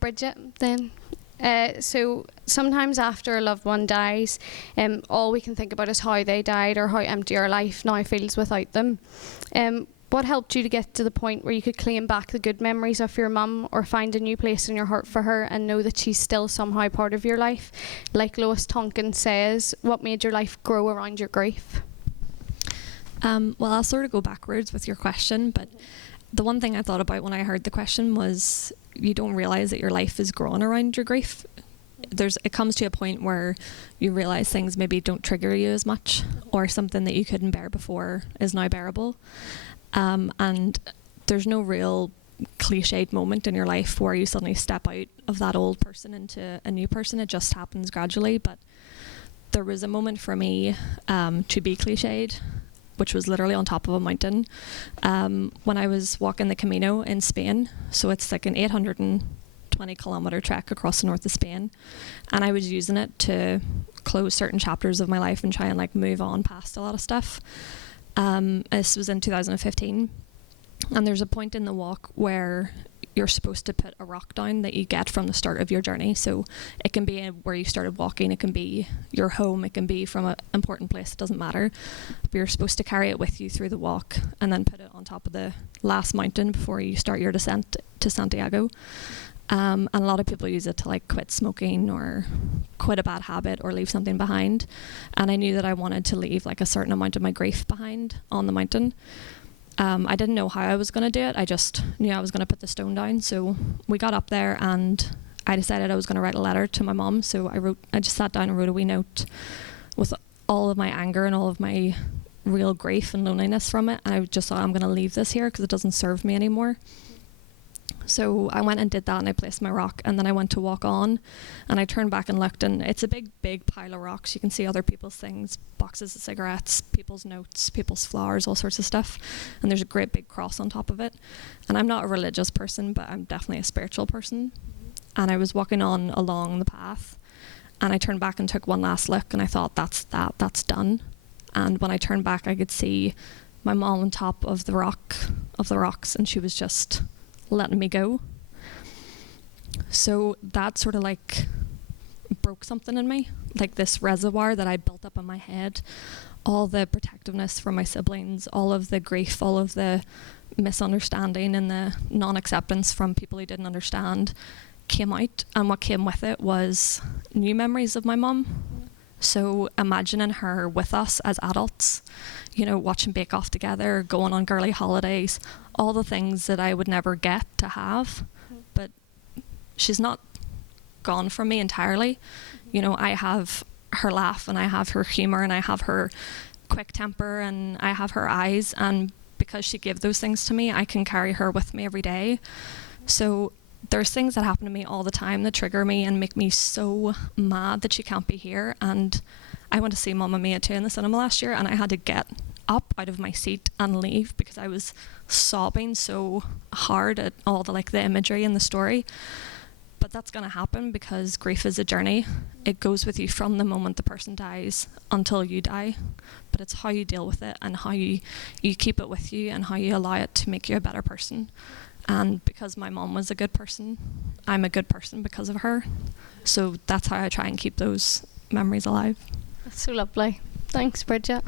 Bridget, then. So sometimes after a loved one dies, all we can think about is how they died or how empty our life now feels without them. What helped you to get to the point where you could claim back the good memories of your mum or find a new place in your heart for her and know that she's still somehow part of your life? Like Lois Tonkin says, what made your life grow around your grief? Well, I'll sort of go backwards with your question, but the one thing I thought about when I heard the question was you don't realise that your life is growing around your grief. It comes to a point where you realise things maybe don't trigger you as much, or something that you couldn't bear before is now bearable. And there's no real cliched moment in your life where you suddenly step out of that old person into a new person. It just happens gradually. But there was a moment for me to be cliched, which was literally on top of a mountain, when I was walking the Camino in Spain. So it's like an 820-kilometre trek across the north of Spain, and I was using it to close certain chapters of my life and try and like move on past a lot of stuff. This was in 2015, and there's a point in the walk where you're supposed to put a rock down that you get from the start of your journey. So it can be where you started walking, it can be your home, it can be from an important place, it doesn't matter. But you're supposed to carry it with you through the walk and then put it on top of the last mountain before you start your descent to Santiago. And a lot of people use it to like quit smoking or quit a bad habit or leave something behind. And I knew that I wanted to leave like a certain amount of my grief behind on the mountain. I didn't know how I was going to do it. I just knew I was going to put the stone down. So we got up there and I decided I was going to write a letter to my mum. So I just sat down and wrote a wee note with all of my anger and all of my real grief and loneliness from it. And I just thought, I'm going to leave this here because it doesn't serve me anymore. So I went and did that, and I placed my rock, and then I went to walk on, and I turned back and looked, and it's a big pile of rocks. You can see other people's things, boxes of cigarettes, people's notes, people's flowers, all sorts of stuff, and there's a great big cross on top of it. And I'm not a religious person, but I'm definitely a spiritual person. And I was walking on along the path, and I turned back and took one last look, and I thought, that's done. And when I turned back, I could see my mom on top of the rocks, and she was just letting me go. So that sort of like broke something in me, like this reservoir that I built up in my head, all the protectiveness from my siblings, all of the grief, all of the misunderstanding and the non-acceptance from people who didn't understand came out, and what came with it was new memories of my mum. So imagining her with us as adults, watching Bake Off together, going on girly holidays, all the things that I would never get to have. But she's not gone from me entirely. I have her laugh, and I have her humour, and I have her quick temper, and I have her eyes. And because she gave those things to me, I can carry her with me every day. So there's things that happen to me all the time that trigger me and make me so mad that she can't be here. And I went to see Mamma Mia 2 in the cinema last year, and I had to get up out of my seat and leave because I was sobbing so hard at all the imagery and the story. But that's going to happen because grief is a journey. It goes with you from the moment the person dies until you die. But it's how you deal with it and how you keep it with you and how you allow it to make you a better person. And because my mom was a good person, I'm a good person because of her. So that's how I try and keep those memories alive. That's so lovely. Thanks, Bridget.